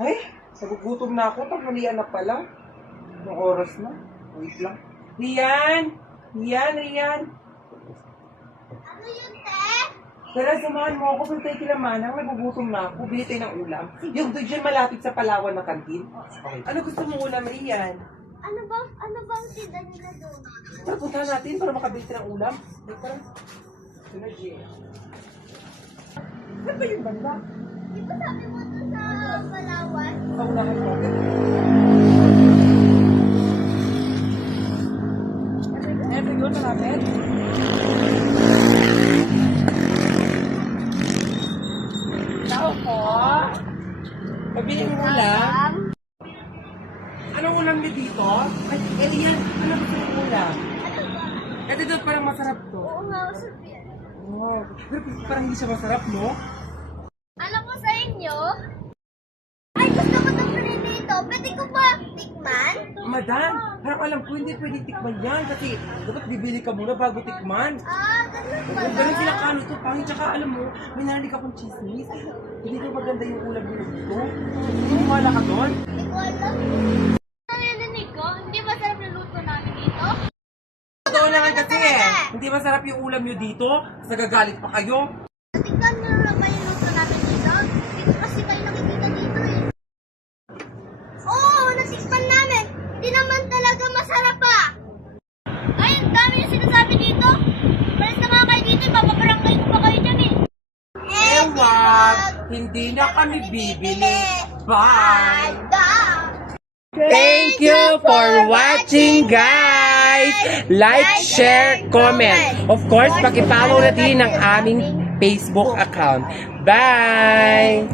Ay, nagugutom na ako. Tanghalian na pala. Anong oras na? Wait lang. Rian! Rian! Ano yun, te? Tara, samahan mo ako. Punta kila Manang. Nagugutom na ako. Bili tayo ng ulam. Yung doon dyan malapit sa Palawan na kantin. Okay. Ano gusto mong ulam, Rian? Ano bang tinda nila doon? Tara, punta natin para makabili tayo ng ulam. Ay, tara. Ito na, Jay. Saan ba yung banda? Di ba sabi mo doon sa Palawan? Paunahan natin. Eto yun, malapit. Tao po. Pabili ng ulam. Anong ulam niyo dito? Ay, Elian, ano gusto ng ulam? Ano ba? Ito doon parang masarap to. Oo nga, usap yan. Oh, pero parang hindi siya masarap, no? Alam ko sa inyo? Ay, gusto ko itong rin dito. Pwede ko ba tikman? Madam, parang alam ko hindi pwede tikman yan kasi dapat bibili ka muna bago tikman. Ganun Kung pala. ganun sila kano to, pangit. Tsaka alam mo, may narinig akong chismis. Hindi ko maganda yung ulam nila dito. Hindi mo wala ka doon. Hindi ko alam. Narinig ko, hindi masarap na luto namin dito? Totoo naman kasi eh. Hindi masarap yung ulam nyo dito. Kasi nagagalit pa kayo. Natikman nyo na ba yung luto namin dito? Hindi ko kasi kayo nakikita dito eh. Oo, natikman namin. Hindi naman talaga masarap pa. Ay, ang dami yung sinasabi dito. Palis na nga kayo dito, ipapabarangay ko pa kayo dyan eh. Ewan, hindi na kami bibili. Bye! Thank you for watching, guys! Like, share, comment. Of course, paki-follow natin ang aming Facebook account. Bye!